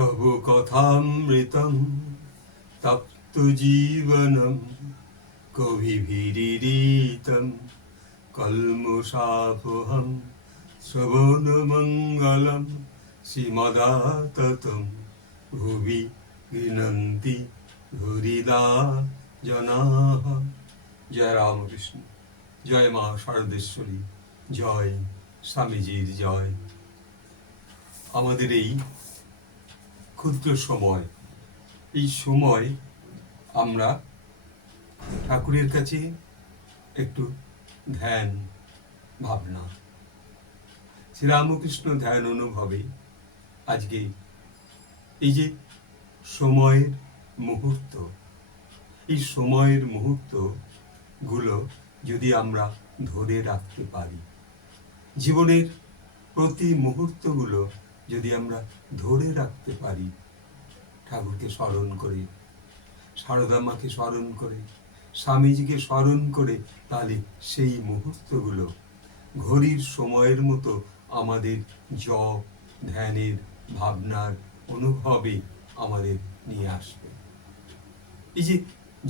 তব কথামৃতম তপ্ত জীবনম কবিভিরিতম কলমশাপহম শ্রবণমঙ্গলম শ্রীমদাততম ভুবি গৃণন্তি হৃদা জনাঃ। জয় রামকৃষ্ণ, জয় মা শারদেশ্বরী, জয় স্বামীজির জয়। আমাদের এই ক্ষুদ্র সময়, এই সময় আমরা ঠাকুরের কাছে একটু ধ্যান ভাবনা, শ্রীরামকৃষ্ণ ধ্যান অনুভবে আজকে এই যে সময়ের মুহূর্ত, এই সময়ের মুহূর্তগুলো যদি আমরা ধরে রাখতে পারি, জীবনের প্রতি মুহূর্তগুলো যদি আমরা ধরে রাখতে পারি, ঠাকুরকে স্মরণ করে, সারদা মাকে স্মরণ করে, স্বামীজিকে স্মরণ করে, তাহলে সেই মুহূর্তগুলো ঘড়ির সময়ের মতো আমাদের জপ, ধ্যানের, ভাবনার অনুভবে আমাদের নিয়ে আসবে। এই যে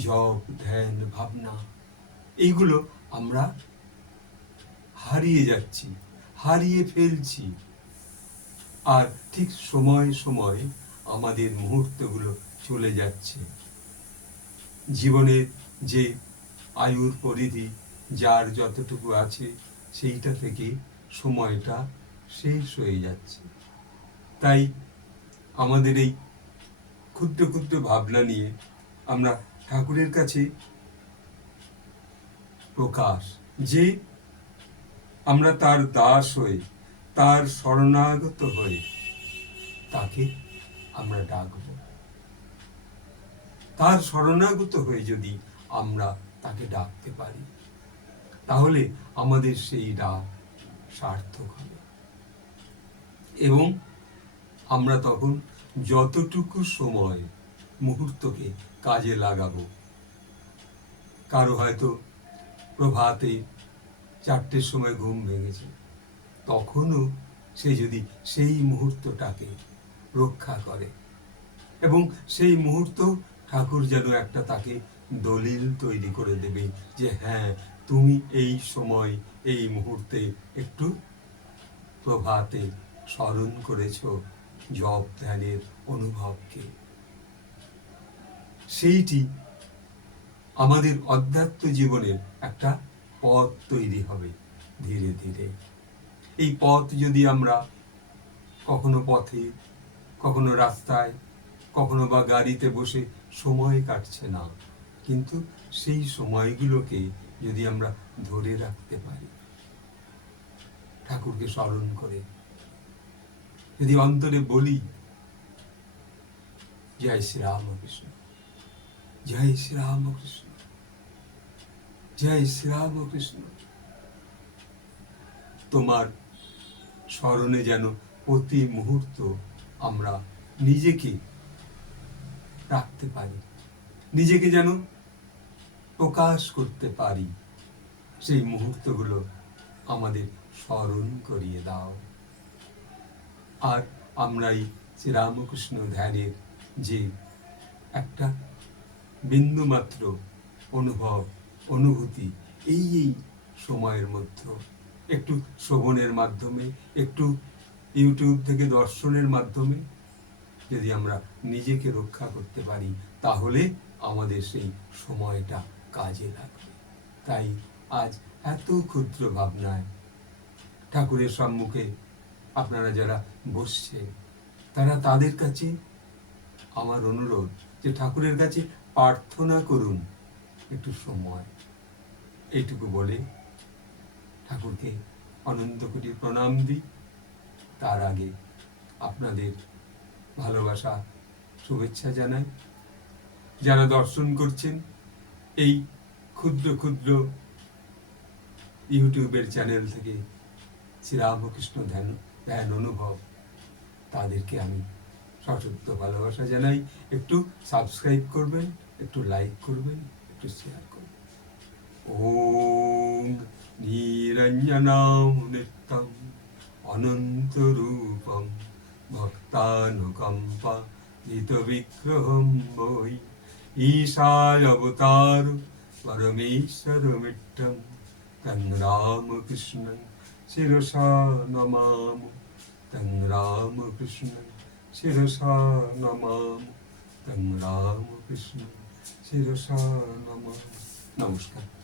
জপ, ধ্যান, ভাবনা, এইগুলো আমরা হারিয়ে যাচ্ছি, হারিয়ে ফেলছি। আর ঠিক সময় সময় আমাদের মুহূর্তগুলো চলে যাচ্ছে। জীবনের যে আয়ুর পরিধি যার যতটুকু আছে, সেইটা থেকে সময়টা শেষ হয়ে যাচ্ছে। তাই আমাদের এই ক্ষুদ্র ক্ষুদ্র ভাবনা নিয়ে আমরা ঠাকুরের কাছে প্রকাশ, যে আমরা তার দাস হয়ে, তার শরণাগত হয়ে তাকে আমরা ডাকব। তার শরণাগত হয়ে যদি আমরা তাকে ডাকতে পারি, তাহলে আমাদের সেই ডাক সার্থক হবে। এবং আমরা তখন যতটুকু সময় মুহূর্তকে কাজে লাগাবো, কারো হয়তো প্রভাতে 4টের সময় ঘুম ভেঙেছে, তখনও সে যদি সেই মুহূর্তটাকে রক্ষা করে, এবং সেই মুহূর্ত ঠাকুর যেন একটা তাকে দলিল তৈরি করে দেবে যে হ্যাঁ, তুমি এই সময় এই মুহূর্তে একটু প্রভাতে স্মরণ করেছ জপ ধ্যানের অনুভবকে। সেইটি আমাদের অধ্যাত্ম জীবনের একটা পথ তৈরি হবে ধীরে ধীরে। এই পথ যদি আমরা কখনো পথে, কখনো রাস্তায়, কখনো বা গাড়িতে বসে, সময় কাটছে না, কিন্তু সেই সময়গুলোকে যদি আমরা ধরে রাখতে পারি, ঠাকুরকে স্মরণ করে যদি অন্তরে বলি জয় শ্রীরামকৃষ্ণ, জয় শ্রীরামকৃষ্ণ, জয় শ্রীরামকৃষ্ণ, তোমার স্মরণে যেন প্রতি মুহূর্ত আমরা নিজেকে রাখতে পারি, নিজেকে যেন প্রকাশ করতে পারি, সেই মুহূর্তগুলো আমাদের স্মরণ করিয়ে দাও। আর আমরাই শ্রীরামকৃষ্ণ ধ্যানের যে একটা বিন্দুমাত্র অনুভব, অনুভূতি, এই সময়ের মধ্যে একটু শ্রবণের মাধ্যমে, একটু ইউটিউব থেকে দর্শনের মাধ্যমে যদি আমরা নিজেকে রক্ষা করতে পারি, তাহলে আমাদের সেই সময়টা কাজে লাগবে। তাই আজ এত ক্ষুদ্র ভাবনায় ঠাকুরের সম্মুখে আপনারা যারা বসছে, তারা তাদের কাছে আমার অনুরোধ যে ঠাকুরের কাছে প্রার্থনা করুন একটু সময়। এইটুকু বলে ঠাকুরকে অনন্ত কোটি প্রণাম দিই। তার আগে আপনাদের ভালোবাসা, শুভেচ্ছা জানাই। যারা দর্শন করছেন এই ক্ষুদ্র ক্ষুদ্র ইউটিউবের চ্যানেল থেকে শ্রীরামকৃষ্ণ ধ্যান অনুভব, তাদেরকে আমি সশব্দ ভালোবাসা জানাই। একটু সাবস্ক্রাইব করবেন, একটু লাইক করবেন, একটু শেয়ার করবেন। ওম নিরঞ্জনাম নিত্যম অনন্ত রূপম ভক্তানুকম্পা জিত বিগ্রহম বৈ ঈশায় অবতার পরমেশ্বর মিট্টম তং রামকৃষ্ণ শিরসা নমাম তং রামকৃষ্ণ শিরসা নমাম তং রামকৃষ্ণ শিরসা নমাম। নমস্কার।